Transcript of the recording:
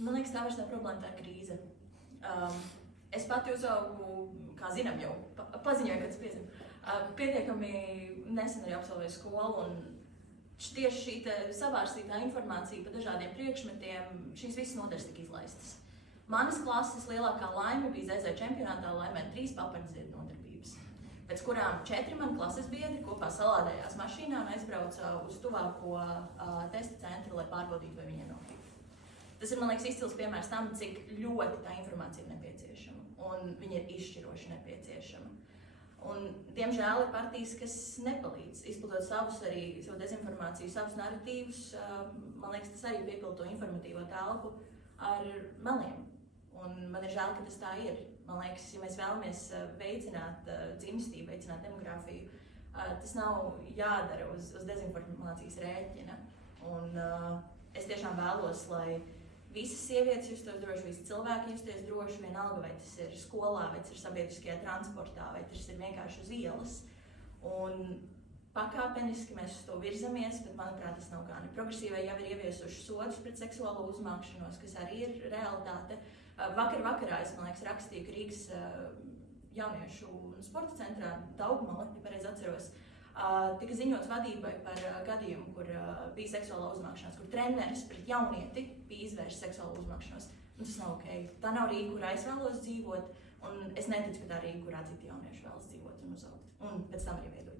Man liekas, tā vairs nav problēma, tā ir krīze. Es pati uzaugu, kā zinām jau, paziņoju, kad es piedzimu. Pietiekami nesen arī absolvēju skolu, un tieši šī savārstītā informācija par dažādiem priekšmetiem, šīs visas nodaļas tika izlaistas. Manas klases lielākā laime bija ZZ čempionātā laimēt 3 papardziedu nodarbības, pēc kurām 4 mani klases biedri kopā salādējās mašīnā un aizbrauca uz tuvāko testa centru, lai pārbaudītu, vai viņiem nav HIV. Tas ir, man liekas, izcils piemērs tam, cik ļoti tā informācija ir nepieciešama, un viņa ir izšķiroši nepieciešama. Un, diemžēl, ir partijas, kas nepalīdz, izplatot savu dezinformāciju, savus narratīvus. Man liekas, tas arī piepilda to informatīvo telpu ar meliem. Un man ir žēl, ka tas tā ir. Man liekas, ja mēs vēlamies veicināt dzimstību, veicināt demogrāfiju, tas nav jādara uz dezinformācijas rēķina. Un es tiešām vēlos, lai visas sievietes justos droši, visi cilvēki justies droši, vienalga, vai tas ir skolā, vai tas ir sabiedriskajā transportā, vai tas ir vienkārši uz ielas. Un pakāpeniski mēs uz to virzamies, bet, manuprāt, tas nav kā ne progresīvai jau ir ieviesuši sodus pret seksuālo uzmākšanos, kas arī ir realitāte. Vakarā es, man liekas, rakstīju, ka Rīgas jauniešu un sporta centrā Daugmale, ja pareizi atceros, tika ziņots vadībai par gadījumu, kur bija seksuālā uzmākšanās, kur treneris pret jaunieti bija izvērsts seksuālu uzmākšanos. Un tas nav ok. Tā nav Rīga, kurā es vēlos dzīvot, un es neticu, ka tā Rīga, kurā citi jaunieši vēlas dzīvot un uzaugt. Un pēc tam arī veidot